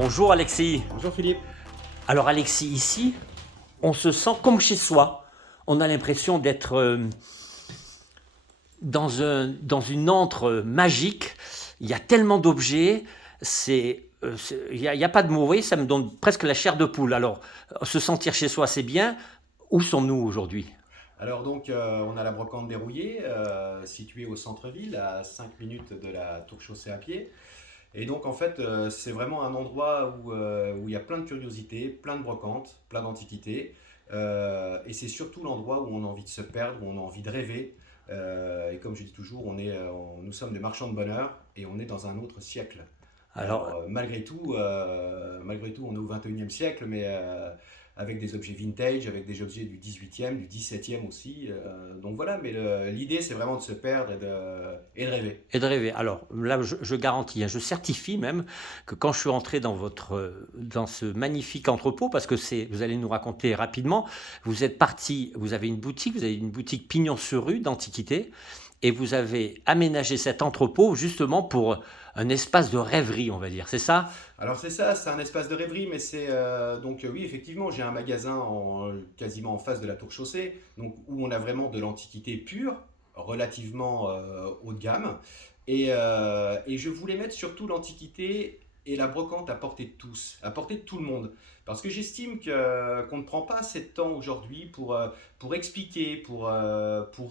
Bonjour Alexis. Bonjour Philippe. Alors Alexis, ici, on se sent comme chez soi. On a l'impression d'être dans une antre magique. Il y a tellement d'objets, il n'y a pas de mots, vous voyez, ça me donne presque la chair de poule. Alors, se sentir chez soi, c'est bien. Où sommes-nous aujourd'hui? Alors donc on a la brocante dérouillée, située au centre-ville, à 5 minutes de la tour chaussée à pied. Et donc en fait c'est vraiment un endroit où il y a plein de curiosités, plein de brocantes, plein d'antiquités. Et c'est surtout l'endroit où on a envie de se perdre, où on a envie de rêver. Et comme je dis toujours, nous sommes des marchands de bonheur et on est dans un autre siècle. Alors, Alors, malgré tout, on est au 21e siècle, mais avec des objets vintage, avec des objets du 18e, du 17e aussi. Donc voilà, mais l'idée, c'est vraiment de se perdre et de rêver. et de rêver. Alors là, je garantis, hein, je certifie même que quand je suis entré dans ce magnifique entrepôt, parce que vous allez nous raconter rapidement, vous êtes parti, vous avez une boutique pignon sur rue d'antiquité, et vous avez aménagé cet entrepôt justement pour un espace de rêverie, on va dire. C'est ça? Alors c'est ça, c'est un espace de rêverie, mais oui, effectivement, j'ai un magasin quasiment en face de la tour chaussée, donc où on a vraiment de l'antiquité pure, relativement haut de gamme, et je voulais mettre surtout l'antiquité et la brocante à portée de tous, à portée de tout le monde, parce que j'estime qu'on ne prend pas assez de temps aujourd'hui pour expliquer, pour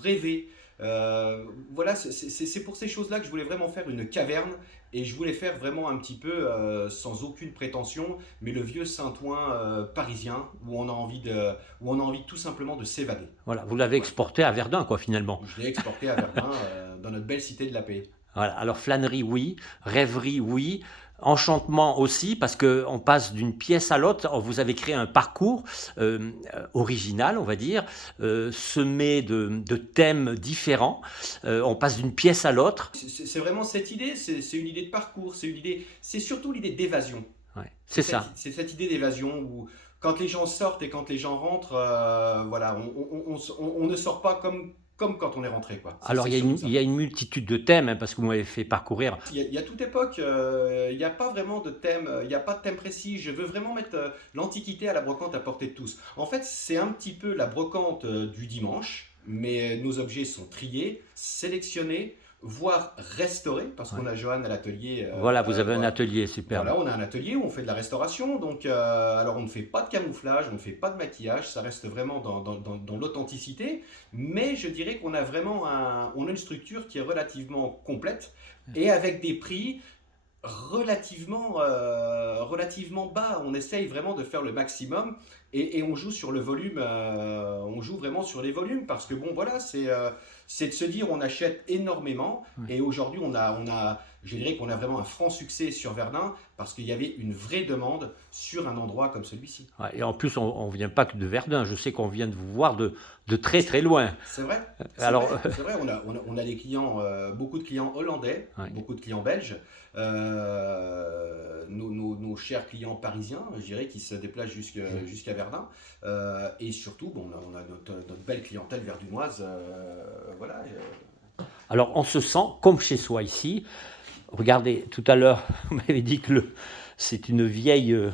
rêver. Voilà, c'est pour ces choses-là que je voulais vraiment faire une caverne et je voulais faire vraiment un petit peu sans aucune prétention, mais le vieux Saint-Ouen parisien où on a envie tout simplement de s'évader. Voilà, vous l'avez Voilà. exporté à Verdun, quoi, finalement. Je l'ai exporté à Verdun, dans notre belle cité de la paix. Voilà. Alors flânerie, oui. Rêverie, oui. Enchantement aussi, parce qu'on passe d'une pièce à l'autre. Vous avez créé un parcours original, on va dire, semé de thèmes différents. On passe d'une pièce à l'autre. C'est vraiment cette idée, c'est une idée de parcours, c'est surtout l'idée d'évasion. Ouais, c'est ça. C'est cette idée d'évasion où quand les gens sortent et quand les gens rentrent, voilà, on ne sort pas comme quand on est rentré, quoi. Alors C'est surtout il ça. y a une multitude de thèmes, hein, parce que vous m'avez fait parcourir. Il y a toute époque, il n'y a pas vraiment de thème, il n'y a pas de thème précis. Je veux vraiment mettre l'antiquité à la brocante à portée de tous. En fait, c'est un petit peu la brocante du dimanche, mais nos objets sont triés, sélectionnés, voire restaurés, parce Ouais. qu'on a Johan à l'atelier. Voilà, vous avez un Voilà. atelier superbe. Voilà, on a un atelier où on fait de la restauration, donc alors on ne fait pas de camouflage, on ne fait pas de maquillage, ça reste vraiment dans l'authenticité, mais je dirais qu'on a vraiment on a une structure qui est relativement complète et avec des prix relativement bas. On essaye vraiment de faire le maximum et on joue sur le volume, on joue vraiment sur les volumes parce que bon voilà, c'est de se dire on achète énormément Ouais. et aujourd'hui je dirais qu'on a vraiment un franc succès sur Verdun parce qu'il y avait une vraie demande sur un endroit comme celui-ci. Ouais, et en plus, on ne vient pas que de Verdun. Je sais qu'on vient de vous voir de très très loin. C'est vrai, Alors, c'est vrai. On a des clients, beaucoup de clients hollandais, ouais. beaucoup de clients belges, nos chers clients parisiens, je dirais, qui se déplacent jusqu'à Verdun, et surtout, bon, on a notre belle clientèle verdunoise, voilà. Alors, on se sent comme chez soi ici. Regardez, tout à l'heure, vous m'avez dit que c'est une Vieille une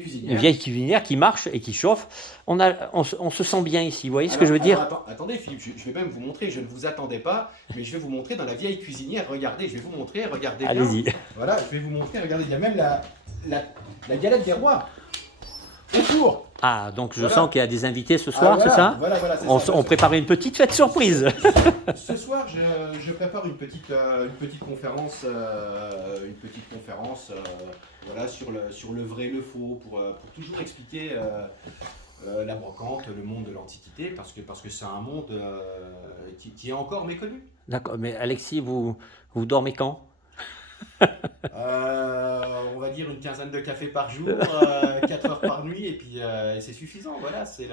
cuisinière. vieille cuisinière qui marche et qui chauffe. On se sent bien ici, vous voyez ce que Alors, je veux dire? attendez Philippe, je vais même vous montrer, je ne vous attendais pas, mais je vais vous montrer dans la vieille cuisinière, regardez, je vais vous montrer, regardez bien. Allez-y. Voilà, je vais vous montrer, regardez, il y a même la galette des rois. Autour. Ah, donc je Voilà. sens qu'il y a des invités ce Ah, soir, voilà, c'est ça? voilà, c'est On, ça. on préparait une petite fête surprise. Ce soir, je prépare une petite conférence, voilà, sur le vrai et le faux, pour toujours expliquer la brocante, le monde de l'Antiquité, parce que c'est un monde qui est encore méconnu. D'accord, mais Alexis, vous dormez quand? On va dire une quinzaine de cafés par jour, 4 heures par nuit, et puis c'est suffisant. Voilà, c'est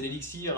l'élixir,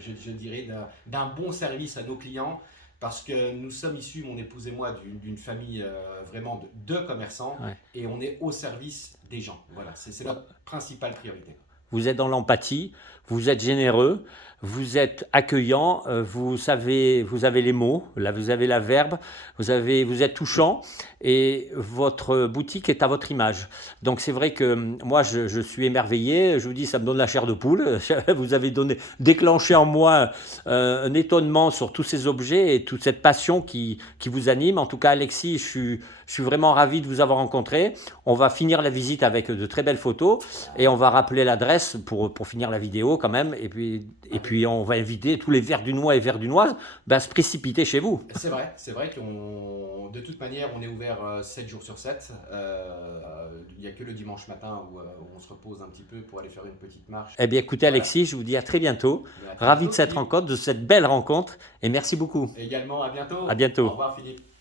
je dirais, d'un bon service à nos clients, parce que nous sommes issus, mon épouse et moi, d'une famille vraiment de deux commerçants, Ouais. et on est au service des gens. Voilà, c'est notre principale priorité. Vous êtes dans l'empathie, vous êtes généreux, vous êtes accueillant, vous avez les mots, là vous avez la verbe, vous êtes touchant et votre boutique est à votre image. Donc c'est vrai que moi je suis émerveillé, je vous dis ça me donne la chair de poule, vous avez déclenché en moi un étonnement sur tous ces objets et toute cette passion qui vous anime. En tout cas Alexis, je suis vraiment ravi de vous avoir rencontré. On va finir la visite avec de très belles photos et on va rappeler l'adresse pour finir la vidéo quand même. Et puis on va inviter tous les Verdunois et Verdunoises à se précipiter chez vous. C'est vrai que de toute manière, on est ouvert 7 jours sur 7. Il n'y a que le dimanche matin où on se repose un petit peu pour aller faire une petite marche. Eh bien écoutez Voilà. Alexis, je vous dis à très bientôt. Mais à très Ravi de bientôt, cette Philippe. rencontre, de cette belle rencontre et merci beaucoup. Également, à bientôt. À bientôt. Au revoir, Philippe.